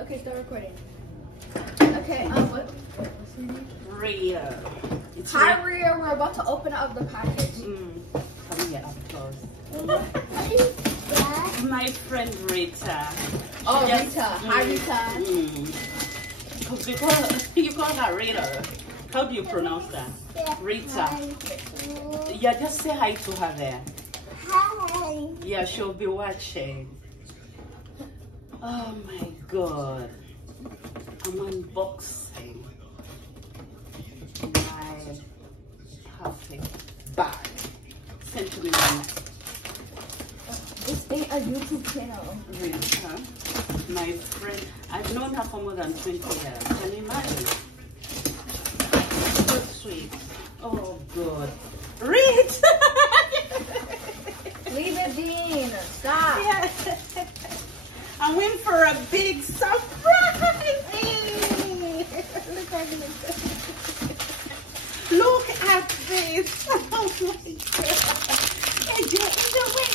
Okay, start recording. Okay, what's your name? Rhea. Hi, Rhea. We're about to open up the package. Come here up close. What is that? My friend Rita. Oh, She Rita. Hi, Rita. You call her Rita. How do you pronounce that? Rita. Yeah, just say hi to her there. Hi. Yeah, she'll be watching. Oh my God. I'm unboxing my perfect bag. Sent to me one. This ain't a YouTube channel. Rita, my friend. I've known her for more than 20 years. Can you imagine? So sweet. Oh God. Rita! Leave it, Dean. Stop. Yeah. I'm waiting for a big surprise. Look at this. Look at this. Oh my God. Angel, wait.